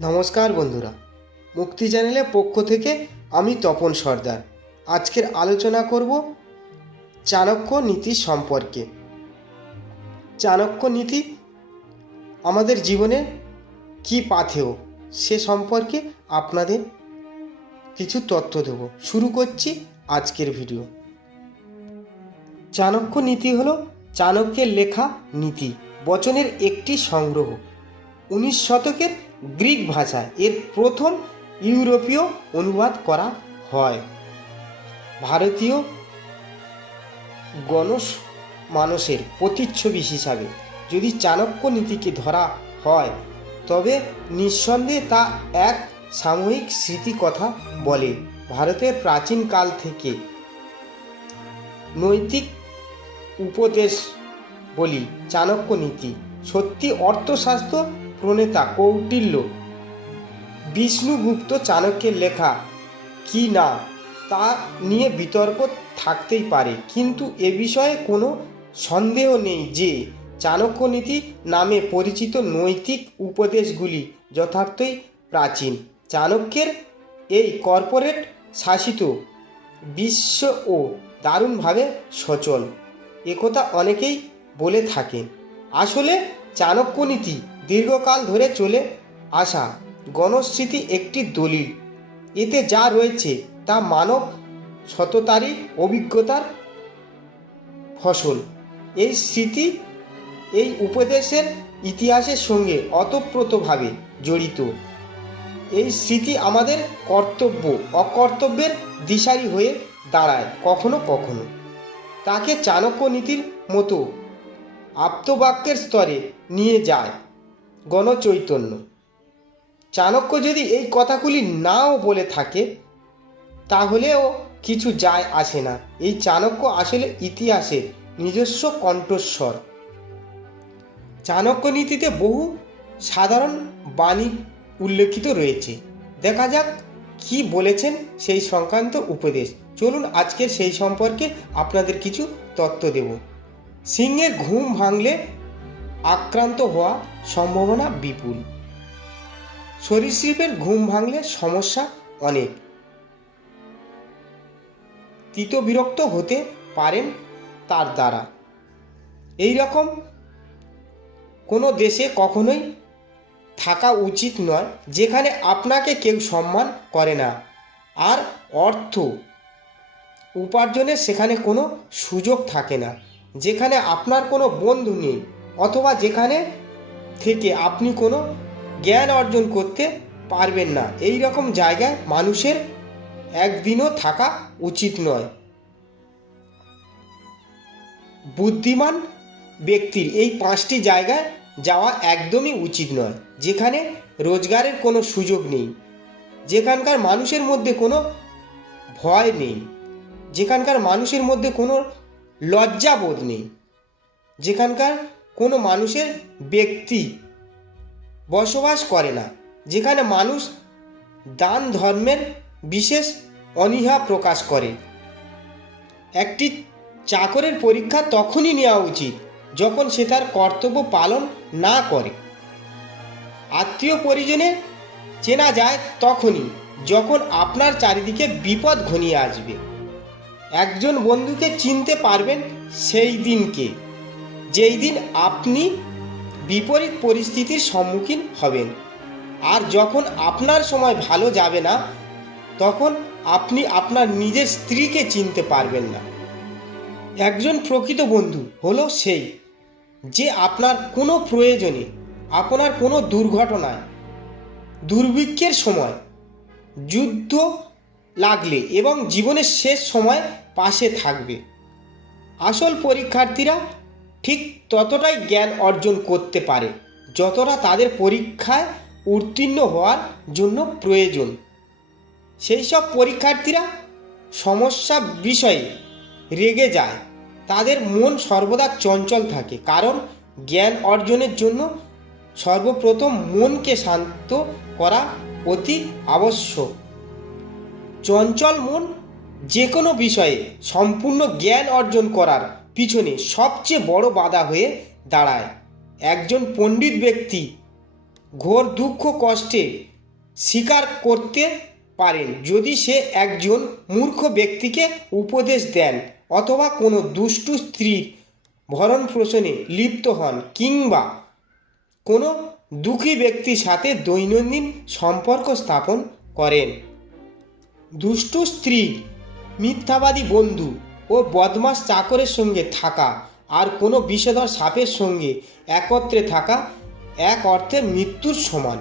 নমস্কার বন্ধুরা, মুক্তি চ্যানেলের পক্ষ থেকে আমি তপন সর্দার। আজকের আলোচনা করব চাণক্য নীতি সম্পর্কে। চাণক্য নীতি আমাদের জীবনে কি পাথেয়, সে সম্পর্কে আপনাদের কিছু তথ্য দেব। শুরু করছি আজকের ভিডিও। চাণক্য নীতি হলো চাণক্যের লেখা নীতি, বচনের একটি সংগ্রহ। উনিশ শতকের গ্রিক ভাষায় এর প্রথম ইউরোপীয় অনুবাদ করা হয়। ভারতীয় গণস মানুষের প্রতিচ্ছবি হিসাবে যদি চাণক্য নীতিকে ধরা হয়, তবে নিঃসন্দেহে তা এক সাময়িক স্মৃতি কথা বলে। ভারতের প্রাচীনকাল থেকে নৈতিক উপদেশ বলি চাণক্য নীতি সত্যি অর্থশাস্ত্র প্রণেতা কৌটিল্য। বিষ্ণুগুপ্ত চাণক্যের লেখা কি না তা নিয়ে বিতর্ক থাকতেই পারে। কিন্তু এ বিষয়ে কোনো সন্দেহ নেই যে চাণক্য নীতি নামে পরিচিত নৈতিক উপদেশগুলি যথার্থই প্রাচীন। চাণক্যের এই কর্পোরেট শাসিত বিশ্ব ও দারুণভাবে সচল। একথা অনেকেই বলে থাকেন। আসলে চাণক্য নীতি দীর্ঘকাল ধরে চলে আসা গণস্মৃতি একটি দলিল। এতে যা রয়েছে তা মানব সততারই অভিজ্ঞতার ফসল। এই স্মৃতি এই উপদেশের ইতিহাসের সঙ্গে অতপ্রতভাবে জড়িত। এই স্মৃতি আমাদের কর্তব্য, অকর্তব্যের দিশারি হয়ে দাঁড়ায় কখনো কখনো। তাকে চাণক্য নীতির মতো আপ্তবাক্যের স্তরে নিয়ে যায়। গণচৈতন্য। চাণক্য যদি এই কথাগুলি নাও বলে থাকে, তাহলেও কিছু যায় আসে না। এই চাণক্য আসলে ইতিহাসের নিজস্ব কণ্ঠস্বর। চাণক্য নীতিতে বহু সাধারণ বাণী উল্লেখিত রয়েছে। দেখা যাক কি বলেছেন সেই সংক্রান্ত উপদেশ। চলুন আজকের সেই সম্পর্কে আপনাদের কিছু তত্ত্ব দেব। সিংহের ঘুম ভাঙলে আক্রান্ত হওয়া সম্ভাবনা বিপুল। সরীসৃপের ঘুম ভাঙলে সমস্যা অনেক। তিত বিরক্ত হতে পারেন তার দ্বারা। এই রকম কোনো দেশে কখনোই থাকা উচিত নয় যেখানে আপনাকে কেউ সম্মান করে না। আর অর্থ উপার্জনের সেখানে কোনো সুযোগ থাকে না, যেখানে আপনার কোনো বন্ধু নেই। অথবা যেখানে থেকে আপনি কোনো জ্ঞান অর্জন করতে পারবেন না। এই রকম জায়গায় মানুষের একদিনও থাকা উচিত নয়। বুদ্ধিমান ব্যক্তির এই পাঁচটি জায়গায় যাওয়া একদমই উচিত নয়। যেখানে রোজগারের কোনো সুযোগ নেই। যেখানকার মানুষের মধ্যে কোনো ভয় নেই। যেখানকার মানুষের মধ্যে কোনো লজ্জাবোধ নেই। যেখানকার কোনো মানুষের ব্যক্তি বসবাস করে না, যেখানে মানুষ দান ধর্মের বিশেষ অনীহা প্রকাশ করে। একটি চাকরের পরীক্ষা তখনই নেওয়া উচিত যখন সে তার কর্তব্য পালন না করে। আত্মীয় পরিজনে চেনা যায় তখনই যখন আপনার চারিদিকে বিপদ ঘনিয়ে আসবে। একজন বন্ধুকে চিনতে পারবেন সেই দিনকে। যেই দিন আপনি বিপরীত পরিস্থিতির সম্মুখীন হবেন। আর যখন আপনার সময় ভালো যাবে না, তখন আপনি আপনার নিজের স্ত্রীকে চিনতে পারবেন না। একজন প্রকৃত বন্ধু হলো সেই, যে আপনার কোনো প্রয়োজনে, আপনার কোনো দুর্ঘটনায়, দুর্ভিক্ষের সময়, যুদ্ধ লাগলে এবং জীবনের শেষ সময় পাশে থাকবে। আসল পরীক্ষার্থীরা ঠিক ততটাই জ্ঞান অর্জন করতে পারে, যতটা তাদের পরীক্ষায় উত্তীর্ণ হওয়ার জন্য প্রয়োজন। সেই সব পরীক্ষার্থীরা সমস্যা বিষয়ে রেগে যায়। তাদের মন সর্বদা চঞ্চল থাকে, কারণ জ্ঞান অর্জনের জন্য সর্বপ্রথম মনকে শান্ত করা অতি আবশ্যক। চঞ্চল মন যে কোনো বিষয়ে সম্পূর্ণ জ্ঞান অর্জন করার পিছনে সবচেয়ে বড় বাধা হয়ে দাঁড়ায়। একজন পণ্ডিত ব্যক্তি ঘোর দুঃখ কষ্টে স্বীকার করতে পারেন যদি সে একজন মূর্খ ব্যক্তিকে উপদেশ দেন অথবা কোনো দুষ্টু স্ত্রীর ভরণ পোষণে লিপ্ত হন কিংবা কোনো দুঃখী ব্যক্তির সাথে দৈনন্দিন সম্পর্ক স্থাপন করেন। দুষ্টু স্ত্রী, মিথ্যাবাদী বন্ধু ও বদমাস চাকরের সঙ্গে থাকা আর কোনো বিষধর সাপের সঙ্গে একত্রে থাকা এক অর্থে মৃত্যুর সমান।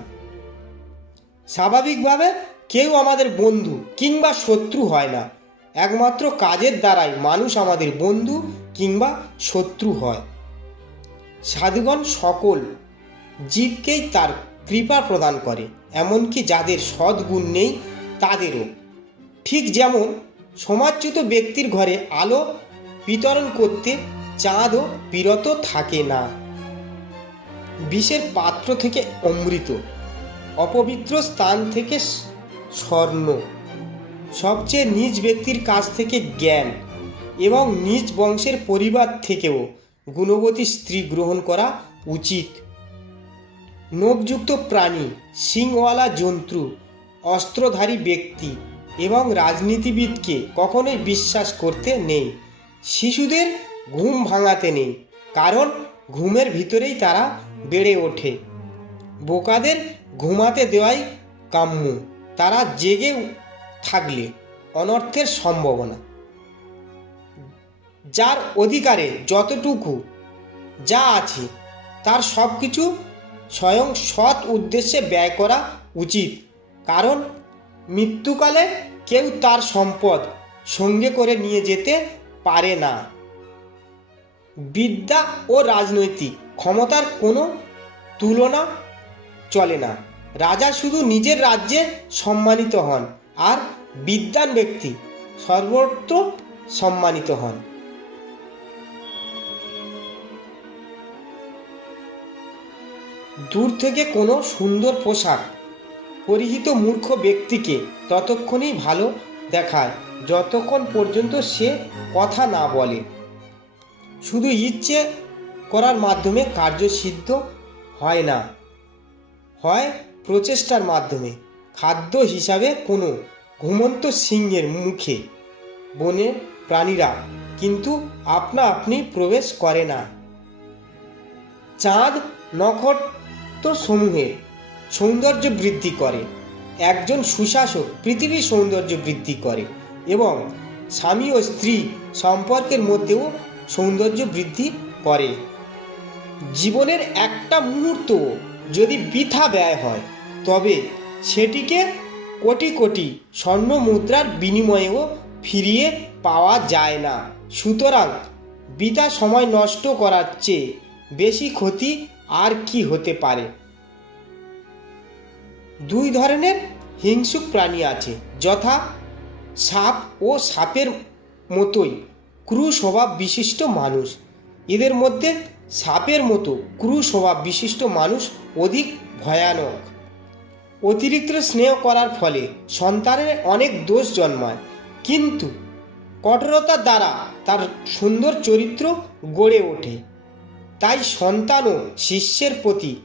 স্বাভাবিকভাবে কেউ আমাদের বন্ধু কিংবা শত্রু হয় না। একমাত্র কাজের দ্বারাই মানুষ আমাদের বন্ধু কিংবা শত্রু হয়। সাধুগণ সকল জীবকেই তার কৃপা প্রদান করে, এমনকি যাদের সদ্গুণ নেই তাদেরও। ঠিক যেমন সমাজচ্যুত ব্যক্তির ঘরে আলো বিতরণ করতে চাঁদও বিরত থাকে না। বিষের পাত্র থেকে অমৃত, অপবিত্র স্থান থেকে স্বর্ণ। সবচেয়ে নিজ ব্যক্তির কাছ থেকে জ্ঞান এবং নিজ বংশের পরিবার থেকেও গুণবতী স্ত্রী গ্রহণ করা উচিত। নোখযুক্ত প্রাণী, সিংওয়ালা জন্তু, অস্ত্রধারী ব্যক্তি এবং রাজনীতিবিদকে কখনোই বিশ্বাস করতে নেই। শিশুদের ঘুম ভাঙাতে নেই, কারণ ঘুমের ভিতরেই তারা বেড়ে ওঠে। বোকাদের ঘুমাতে দেওয়াই কাম্য, তারা জেগে থাকলে অনর্থের সম্ভাবনা। যার অধিকারে যতটুকু যা আছে, তার সব কিছু স্বয়ং সৎ উদ্দেশ্যে ব্যয় করা উচিত, কারণ মৃত্যুকালে কেউ তার সম্পদ সঙ্গে করে নিয়ে যেতে পারে না। বিদ্যা ও রাজনৈতিক ক্ষমতার কোনো তুলনা চলে না। রাজা শুধু নিজের রাজ্যে সম্মানিত হন আর বিদ্যান ব্যক্তি সর্বত্র সম্মানিত হন। দূর থেকে কোনো সুন্দর পোশাক পরিহিত মূর্খ ব্যক্তিকে ততক্ষণই ভালো দেখায়, যতক্ষণ পর্যন্ত সে কথা না বলে। শুধু ইচ্ছে করার মাধ্যমে কার্যসিদ্ধ হয় না, হয় প্রচেষ্টার মাধ্যমে। খাদ্য হিসাবে কোনো ঘুমন্ত সিংহের মুখে বনের প্রাণীরা, কিন্তু আপনা আপনি প্রবেশ করে না। চাঁদ নক্ষত্র সমূহের সৌন্দর্য বৃদ্ধি করে। একজন সুশাসক পৃথিবীর সৌন্দর্য বৃদ্ধি করে এবং স্বামী ও স্ত্রী সম্পর্কের মধ্যেও সৌন্দর্য বৃদ্ধি করে। জীবনের একটা মুহূর্ত যদি বৃথা ব্যয় হয়, তবে সেটিকে কোটি কোটি স্বর্ণ মুদ্রার বিনিময়েও ফিরিয়ে পাওয়া যায় না। সুতরাং বৃথা সময় নষ্ট করার চেয়ে বেশি ক্ষতি আর কি হতে পারে? দুই ধরনের হিংসুক প্রাণী আছে, যথা সাপ ও সাপের মতোই ক্রু স্বভাব বিশিষ্ট মানুষ। এদের মধ্যে সাপের মতো ক্রু স্বভাব বিশিষ্ট মানুষ অধিক ভয়ানক। অতিরিক্ত স্নেহ করার ফলে সন্তানের অনেক দোষ জন্মায়, কিন্তু কঠোরতার দ্বারা তার সুন্দর চরিত্র গড়ে ওঠে। তাই সন্তানও শিষ্যের প্রতি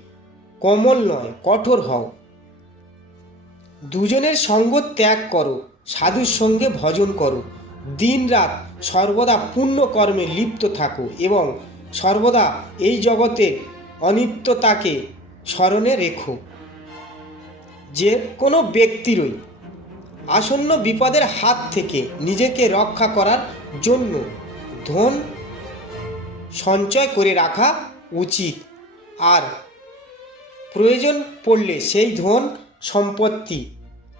কমল নয়, কঠোর হও। দুজনের সঙ্গ ত্যাগ করো, সাধুর সঙ্গে ভজন করো। দিন রাত সর্বদা পুণ্য কর্মে লিপ্ত থাকো এবং সর্বদা এই জগতের অনিত্যতাকে স্মরণে রেখো। যে কোনো ব্যক্তিরই আসন্ন বিপদের হাত থেকে নিজেকে রক্ষা করার জন্য ধন সঞ্চয় করে রাখা উচিত। আর প্রয়োজন পড়লে সেই ধন সম্পত্তি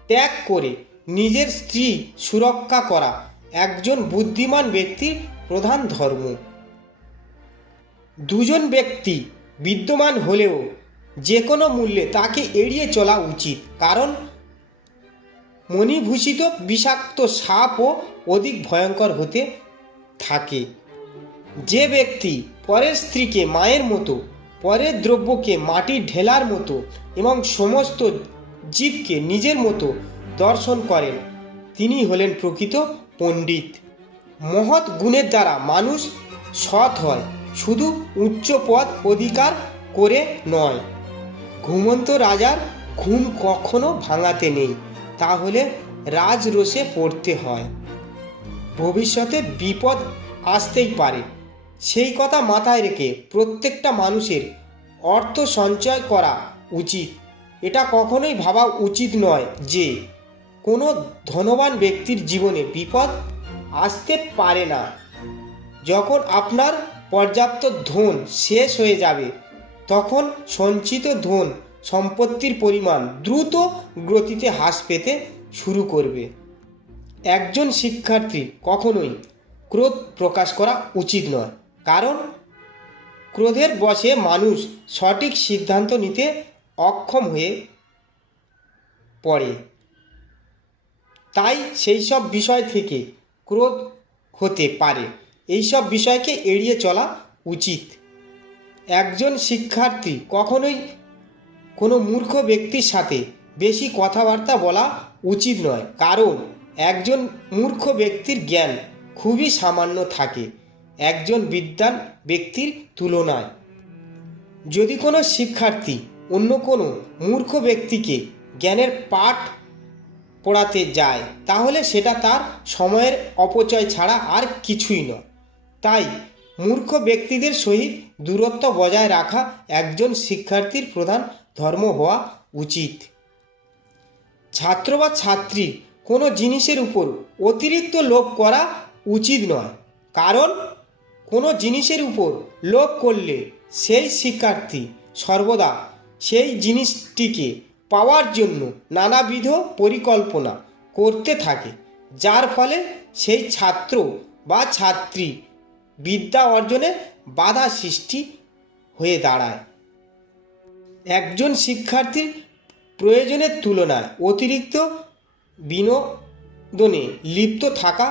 ত্যাগ করে নিজের স্ত্রী সুরক্ষা করা একজন বুদ্ধিমান ব্যক্তির প্রধান ধর্ম। দুজন ব্যক্তি বিদ্যমান হলেও যে কোনো মূল্যে তাকে এড়িয়ে চলা উচিত, কারণ মণিভূষিত বিষাক্ত সাপও অধিক ভয়ঙ্কর হতে থাকে। যে ব্যক্তি পরের স্ত্রীকে মায়ের মতো, পরের দ্রব্যকে মাটির ঢেলার মতো এবং সমস্ত জীবকে নিজের মতো দর্শন করেন। তিনি হলেন প্রকৃত পণ্ডিত। মহৎ গুণের দ্বারা মানুষ সৎ হয়, শুধু উচ্চ পদ অধিকার করে নয়। ঘুমন্ত রাজার ঘুম কখনো ভাঙাতে নেই তাহলে রাজরোষে পড়তে হয়। ভবিষ্যতে বিপদ আসতেই পারে। সেই কথা মাথায় রেখে প্রত্যেকটা মানুষের অর্থ সঞ্চয় করা উচিত। এটা কখনোই ভাবা উচিত নয় যে কোনো ধনবান ব্যক্তির জীবনে বিপদ আসতে পারে না। যখন আপনার পর্যাপ্ত ধন শেষ হয়ে যাবে, তখন সঞ্চিত ধন সম্পত্তির পরিমাণ দ্রুত গতিতে হ্রাস পেতে শুরু করবে। একজন শিক্ষার্থী কখনোই ক্রোধ প্রকাশ করা উচিত নয়, কারণ ক্রোধের বশে মানুষ সঠিক সিদ্ধান্ত নিতে অক্ষম হয়ে পড়ে। তাই সেই সব বিষয় থেকে ক্রোধ হতে পারে। এইসব বিষয়কে এড়িয়ে চলা উচিত। একজন শিক্ষার্থী কখনোই কোনো মূর্খ ব্যক্তির সাথে বেশি কথাবার্তা বলা উচিত নয়। কারণ একজন মূর্খ ব্যক্তির জ্ঞান খুবই সামান্য থাকে একজন বিদ্যান ব্যক্তির তুলনায়। যদি কোনো শিক্ষার্থী অন্য কোনো মূর্খ ব্যক্তিকে জ্ঞানের পাঠ পড়াতে যায়, তাহলে সেটা তার সময়ের অপচয় ছাড়া আর কিছুই নয়। তাই মূর্খ ব্যক্তিদের সহিত দূরত্ব বজায় রাখা একজন শিক্ষার্থীর প্রধান ধর্ম হওয়া উচিত। ছাত্র বা ছাত্রী কোনো জিনিসের উপর অতিরিক্ত লোভ করা উচিত নয়, কারণ কোনো জিনিসের উপর লোভ করলে সেই শিক্ষার্থী সর্বদা সেই জিনিসটিকে পাওয়ার জন্য নানাবিধ পরিকল্পনা করতে থাকে, যার ফলে সেই ছাত্র বা ছাত্রী বিদ্যা অর্জনে বাধা সৃষ্টি হয়ে দাঁড়ায়। একজন শিক্ষার্থীর প্রয়োজনের তুলনায় অতিরিক্ত বিনোদনে লিপ্ত থাকা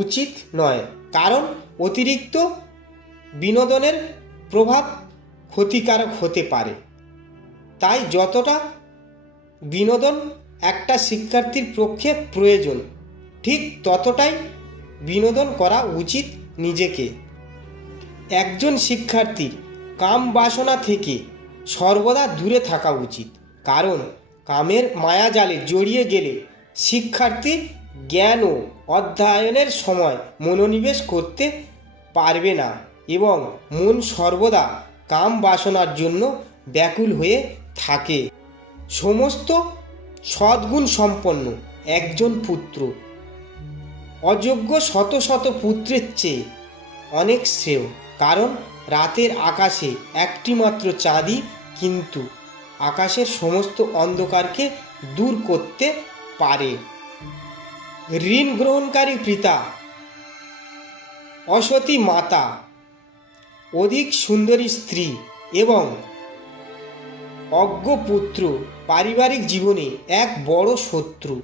উচিত নয়, কারণ অতিরিক্ত বিনোদনের প্রভাব ক্ষতিকারক হতে পারে। তাই যতটা বিনোদন একটা শিক্ষার্থীর পক্ষে প্রয়োজন, ঠিক ততটাই বিনোদন করা উচিত নিজেকে। একজন শিক্ষার্থীর কাম বাসনা থেকে সর্বদা দূরে থাকা উচিত, কারণ কামের মায়াজালে জড়িয়ে গেলে শিক্ষার্থী জ্ঞান ও অধ্যয়নের সময় মনোনিবেশ করতে পারবে না এবং মন সর্বদা কাম বাসনার জন্য ব্যাকুল হয়ে থাকে। সমস্ত সদ্গুণ সম্পন্ন একজন পুত্র। অযোগ্য শত শত পুত্রের চেয়ে অনেক শ্রেয়। কারণ রাতের আকাশে একটি মাত্র চাঁদই কিন্তু আকাশের সমস্ত অন্ধকারকে দূর করতে পারে। ঋণ গ্রহণকারী পিতা, অসতী মাতা, অধিক সুন্দরী স্ত্রী এবং অজ্ঞ পুত্র পারিবারিক জীবনে এক বড় শত্রু।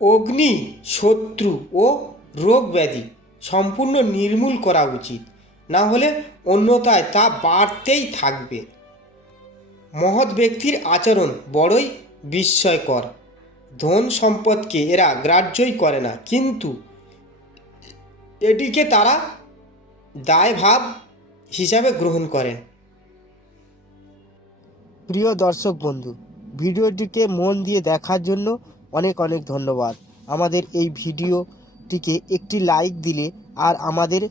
অগ্নি, শত্রু ও রোগ ব্যাধি সম্পূর্ণ নির্মূল করা উচিত। না হলে অন্যথায় তা বাড়তেই থাকবে। মহৎ ব্যক্তির আচরণ বড়ই বিস্ময়কর। ধন সম্পদকে এরা গ্রাহ্যই করে না, কিন্তু এটিকে তারা দায়ভাব হিসাবে গ্রহণ করেন। প্রিয় দর্শক বন্ধু, ভিডিওটিকে মন দিয়ে দেখার জন্য অনেক অনেক ধন্যবাদ। আমাদের এই ভিডিওটিকে একটি লাইক দিলে আর আমাদের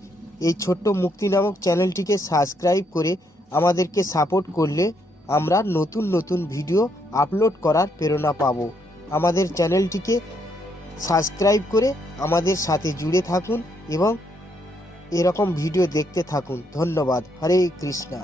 এই ছোট্ট মুক্তি নামক চ্যানেলটিকে সাবস্ক্রাইব করে আমাদেরকে সাপোর্ট করলে আমরা নতুন নতুন ভিডিও আপলোড করার প্রেরণা পাব। আমাদের চ্যানেলটিকে সাবস্ক্রাইব করে আমাদের সাথে জুড়ে থাকুন এবং এরকম ভিডিও দেখতে থাকুন। ধন্যবাদ। হরে কৃষ্ণা।